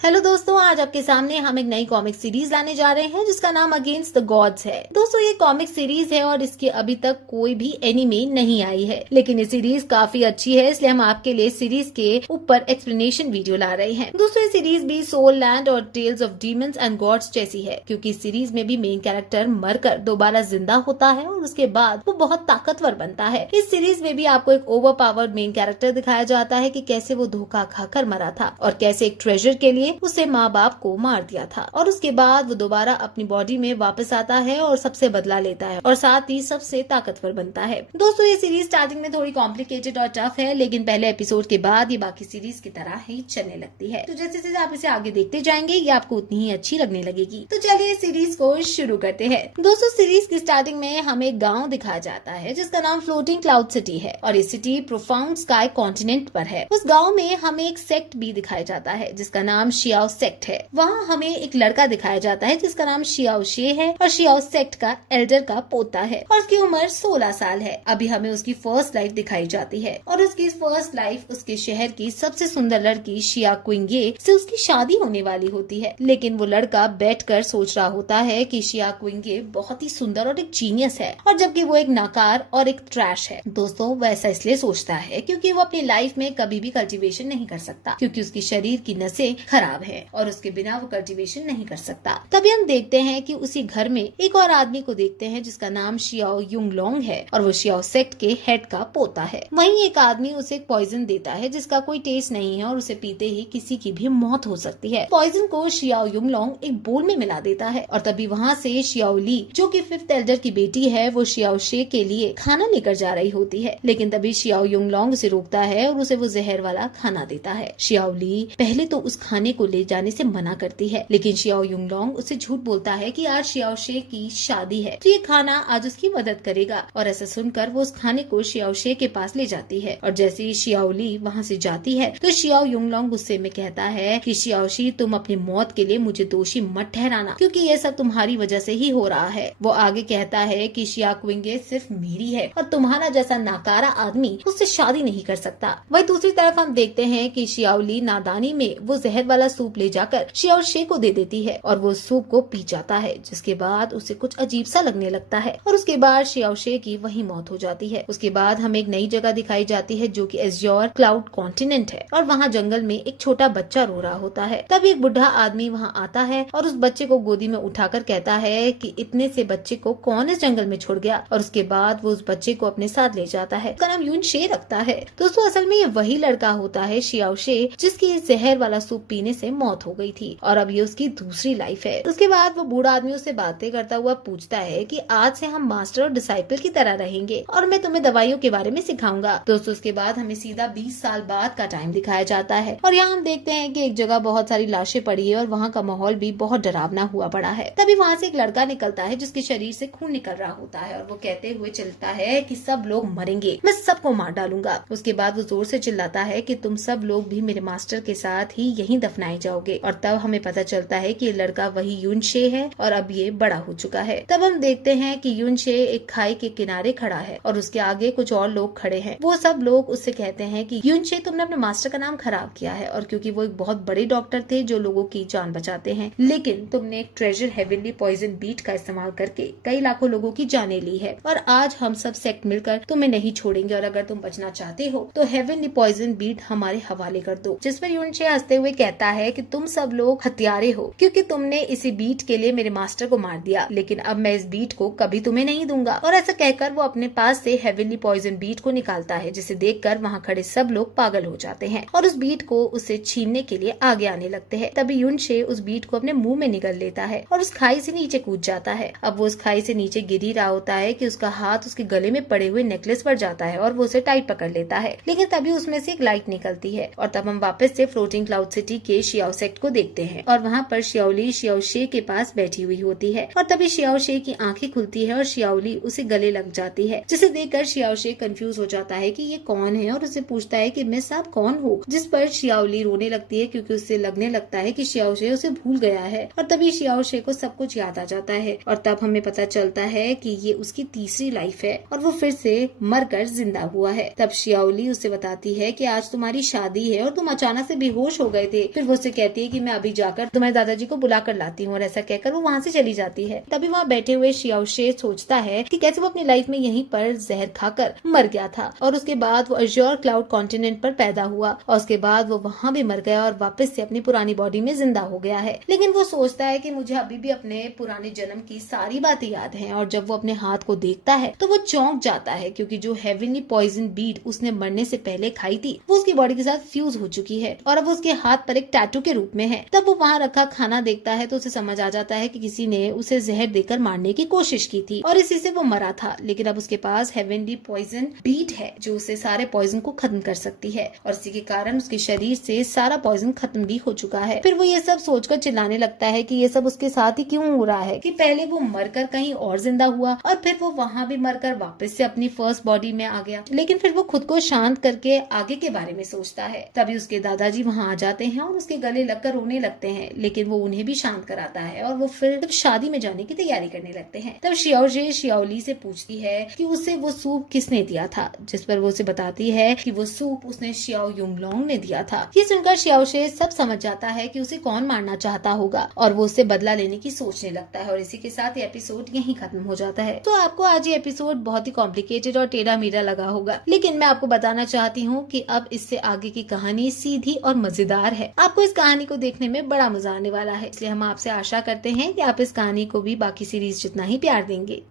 Hello दोस्तों, आज आपके सामने हम एक नई कॉमिक सीरीज लाने जा रहे हैं जिसका नाम अगेंस्ट द गॉड्स है। दोस्तों, ये कॉमिक सीरीज है और इसकी अभी तक कोई भी एनिमे नहीं आई है, लेकिन ये सीरीज काफी अच्छी है, इसलिए हम आपके लिए सीरीज के ऊपर एक्सप्लेनेशन वीडियो ला रहे हैं। दोस्तों, ये सीरीज भी सोल लैंड और tales of demons and gods जैसी है, क्योंकि इस सीरीज में भी मेन कैरेक्टर मरकर दोबारा जिंदा होता है और उसके बाद वो बहुत ताकतवर बनता है। इस सीरीज में भी आपको एक ओवर पावर्ड मेन कैरेक्टर दिखाया जाता है कि कैसे वो धोखा खाकर मरा था और कैसे एक ट्रेजर के लिए उसे माँ बाप को मार दिया था और उसके बाद वो दोबारा अपनी बॉडी में वापस आता है और सबसे बदला लेता है और साथ ही सबसे ताकतवर बनता है। दोस्तों, ये सीरीज स्टार्टिंग में थोड़ी कॉम्प्लिकेटेड और टफ है, लेकिन पहले एपिसोड के बाद ये बाकी सीरीज की तरह ही चलने लगती है। तो जैसे जैसे आप इसे आगे देखते जाएंगे ये आपको उतनी ही अच्छी लगने लगेगी। तो चलिए सीरीज को शुरू करते हैं। दोस्तों, सीरीज की स्टार्टिंग में हमें एक गाँव दिखाया जाता है जिसका नाम फ्लोटिंग क्लाउड सिटी है और ये सिटी प्रोफाउंड स्काई कॉन्टिनेंट पर है। उस गाँव में हमें एक सेक्ट भी दिखाया जाता है जिसका नाम शियाओ सेक्ट है। वहाँ हमें एक लड़का दिखाया जाता है जिसका नाम शियाओ शे है और शियाओ सेक्ट का एल्डर का पोता है और उसकी उम्र 16 साल है। अभी हमें उसकी फर्स्ट लाइफ दिखाई जाती है और उसकी फर्स्ट लाइफ उसके शहर की सबसे सुंदर लड़की शिया क्विंगे से उसकी शादी होने वाली होती है, लेकिन वो लड़का बैठकर सोच रहा होता है कि शिया क्विंगे बहुत ही सुंदर और एक जीनियस है और जबकि वो एक नाकार और एक ट्रैश है। दोस्तों, वो ऐसा इसलिए सोचता है क्योंकि वो अपनी लाइफ में कभी भी कल्टीवेशन नहीं कर सकता, क्योंकि उसकी शरीर की नसें खराब है और उसके बिना वो कल्टीवेशन नहीं कर सकता। तभी हम देखते हैं कि उसी घर में एक और आदमी को देखते हैं जिसका नाम शियाओ युंगलोंग है और वो शियाओ सेक्ट के हेड का पोता है। वहीं एक आदमी उसे एक पॉइजन देता है जिसका कोई टेस्ट नहीं है और उसे पीते ही किसी की भी मौत हो सकती है। पॉइजन को शियाओ युंगलोंग एक बोल में मिला देता है और तभी वहाँ से शियाओ ली, जो कि 5th एल्डर की बेटी है, वो शियाओ शे के लिए खाना लेकर जा रही होती है, लेकिन तभी शियाओ युंगलोंग उसे रोकता है और उसे वो जहर वाला खाना देता है। शियाओ ली पहले तो उस खाने को ले जाने से मना करती है, लेकिन शियाओ युंगलोंग उसे झूठ बोलता है कि आज शियाओ शे की शादी है तो ये खाना आज उसकी मदद करेगा और ऐसा सुनकर वो उस खाने को शियाओ शे के पास ले जाती है और जैसे ही शियाओ ली वहाँ से जाती है तो शियाओ युंगलोंग गुस्से में कहता है कि शियाओ शी, तुम अपनी मौत के लिए मुझे दोषी मत ठहराना, क्योंकि ये सब तुम्हारी वजह से ही हो रहा है। वो आगे कहता है कि शिया क्विंगे सिर्फ मेरी है और तुम्हारा जैसा नाकारा आदमी उससे शादी नहीं कर सकता। वही दूसरी तरफ हम देखते हैं कि शियाओ ली नादानी में वो जहर वाला सूप ले जाकर शियाओ शे को दे देती है और वो सूप को पी जाता है, जिसके बाद उसे कुछ अजीब सा लगने लगता है और उसके बाद शियाओ शे की वही मौत हो जाती है। उसके बाद हमें एक नई जगह दिखाई जाती है जो कि एज्योर क्लाउड कॉन्टिनेंट है और वहाँ जंगल में एक छोटा बच्चा रो रहा होता है। तभी एक बुढ़ा आदमी वहाँ आता है और उस बच्चे को गोदी में उठाकर कहता है कि इतने से बच्चे को कौन इस जंगल में छोड़ गया, और उसके बाद वो उस बच्चे को अपने साथ ले जाता है। उसका नाम यून शे रखता है। दोस्तों, असल में ये वही लड़का होता है शियाओ शे जिसकी जहर वाला सूप पीने से मौत हो गई थी और अब ये उसकी दूसरी लाइफ है। उसके बाद वो बूढ़ा आदमी उससे बातें करता हुआ पूछता है कि आज से हम मास्टर और डिसाइपल की तरह रहेंगे और मैं तुम्हें दवाइयों के बारे में सिखाऊंगा। दोस्तों, उसके बाद हमें सीधा 20 साल बाद का टाइम दिखाया जाता है और यहाँ हम देखते हैं कि एक जगह बहुत सारी लाशें पड़ी है और वहाँ का माहौल भी बहुत डरावना हुआ पड़ा है। तभी वहाँ से एक लड़का निकलता है जिसके शरीर से खून निकल रहा होता है और वो कहते हुए चलता है कि सब लोग मरेंगे, मैं सबको मार डालूंगा। उसके बाद वो जोर से चिल्लाता है कि तुम सब लोग भी मेरे मास्टर के साथ ही यहीं दफनाए जाओगे और तब हमें पता चलता है कि ये लड़का वही यून शे है और अब ये बड़ा हो चुका है। तब हम देखते हैं कि यून शे एक खाई के किनारे खड़ा है और उसके आगे कुछ और लोग खड़े हैं। वो सब लोग उससे कहते हैं कि यून शे, तुमने अपने मास्टर का नाम खराब किया है और क्योंकि वो एक बहुत बड़े डॉक्टर थे जो लोगों की जान बचाते हैं, लेकिन तुमने एक ट्रेजर हेवनली पॉइजन बीट का इस्तेमाल करके कई लाखों लोगों की जानें ली है और आज हम सब सेक्ट मिलकर तुम्हें नहीं छोड़ेंगे और अगर तुम बचना चाहते हो तो हेवनली पॉइजन बीट हमारे हवाले कर दो। जिस पर यून शे हंसते हुए कहता है कि तुम सब लोग हत्यारे हो क्योंकि तुमने इसी बीट के लिए मेरे मास्टर को मार दिया, लेकिन अब मैं इस बीट को कभी तुम्हें नहीं दूंगा। और ऐसा कहकर वो अपने पास से हेवनली पॉइजन बीट को निकालता है, जिसे देखकर वहाँ खड़े सब लोग पागल हो जाते हैं और उस बीट को उसे छीनने के लिए आगे आने लगते हैं। तभी यून शे उस बीट को अपने मुंह में निगल लेता है और उस खाई से नीचे कूद जाता है। अब वो उस खाई से नीचे गिर ही रहा होता है कि उसका हाथ उसके गले में पड़े हुए नेकलेस पर जाता है और वो उसे टाइट पकड़ लेता है, लेकिन तभी उसमें से एक लाइट निकलती है और तब हम वापस से फ्लोटिंग क्लाउड सिटी के शियाओ सेक्ट को देखते हैं और वहाँ पर शियाओ ली शियाओ शे के पास बैठी हुई होती है और तभी शियाओ शे की आंखें खुलती है और शियाओ ली उसे गले लग जाती है, जिसे देखकर शियाओ शे कंफ्यूज हो जाता है कि ये कौन है और उसे पूछता है कि मैं साहब कौन हूँ, जिस पर शियाओ ली रोने लगती है क्योंकि उससे लगने लगता है कि शियाओ शे उसे भूल गया है और तभी शियाओ शे को सब कुछ याद आ जाता है और तब हमें पता चलता है कि ये उसकी तीसरी लाइफ है और वो फिर से मरकर जिंदा हुआ है। तब शियाओ ली उसे बताती है कि आज तुम्हारी शादी है और तुम अचानक से बेहोश हो गए थे, फिर वो उससे कहती है कि मैं अभी जाकर तुम्हारे दादाजी को बुला कर लाती हूँ, और ऐसा कहकर वो वहाँ से चली जाती है। तभी वहाँ बैठे हुए शियाओशे सोचता है कि कैसे वो अपनी लाइफ में यहीं पर जहर खाकर मर गया था, और उसके बाद वो अज्योर क्लाउड कॉन्टिनेंट पर पैदा हुआ, और उसके बाद वो वहाँ भी मर गया और वापस से अपनी पुरानी बॉडी में जिंदा हो गया है। लेकिन वो सोचता है कि मुझे अभी भी अपने पुराने जन्म की सारी बातें याद हैं, और जब वो अपने हाथ को देखता है तो वो चौंक जाता है, क्योंकि जो हेवनली पॉइजन बीड उसने मरने से पहले खाई थी वो उसकी बॉडी के साथ फ्यूज हो चुकी है, और अब वो उसके हाथ पर एक टैटू के रूप में है। तब वो वहाँ रखा खाना देखता है तो उसे समझ आ जाता है कि किसी ने उसे जहर देकर मारने की कोशिश की थी, और इसी से वो मरा था। लेकिन अब उसके पास हेवनली पॉइजन बीट है जो उसे सारे पॉइजन को खत्म कर सकती है, और इसी के कारण उसके शरीर से सारा पॉइजन खत्म भी हो चुका है। फिर वो ये सब सोचकर चिल्लाने लगता है कि ये सब उसके साथ ही क्यों हो रहा है, कि पहले वो मरकर कहीं और जिंदा हुआ और फिर वो वहाँ भी मरकर वापस से अपनी फर्स्ट बॉडी में आ गया। लेकिन फिर वो खुद को शांत करके आगे के बारे में सोचता है। तभी उसके दादाजी वहाँ आ जाते हैं और उसके गले लगकर रोने लगते हैं, लेकिन वो उन्हें भी शांत कराता है, और वो फिर शादी में जाने की तैयारी करने लगते हैं। तब शियाओशे शियाओली से पूछती है कि उसे वो सूप किसने दिया था, जिस पर वो उसे बताती है कि वो सूप उसने शियाओ युंगलोंग ने दिया था। ये सुनकर शियाओशे सब समझ जाता है कि उसे कौन मारना चाहता होगा, और वो उससे बदला लेने की सोचने लगता है, और इसी के साथ ये एपिसोड यहीं खत्म हो जाता है। तो आपको आज ये एपिसोड बहुत ही कॉम्प्लिकेटेड और टेढ़ा मेढ़ा लगा होगा, लेकिन मैं आपको बताना चाहती हूँ कि अब इससे आगे की कहानी सीधी और मजेदार है। आपको इस कहानी को देखने में बड़ा मजा आने वाला है, इसलिए हम आपसे आशा करते हैं कि आप इस कहानी को भी बाकी सीरीज जितना ही प्यार देंगे।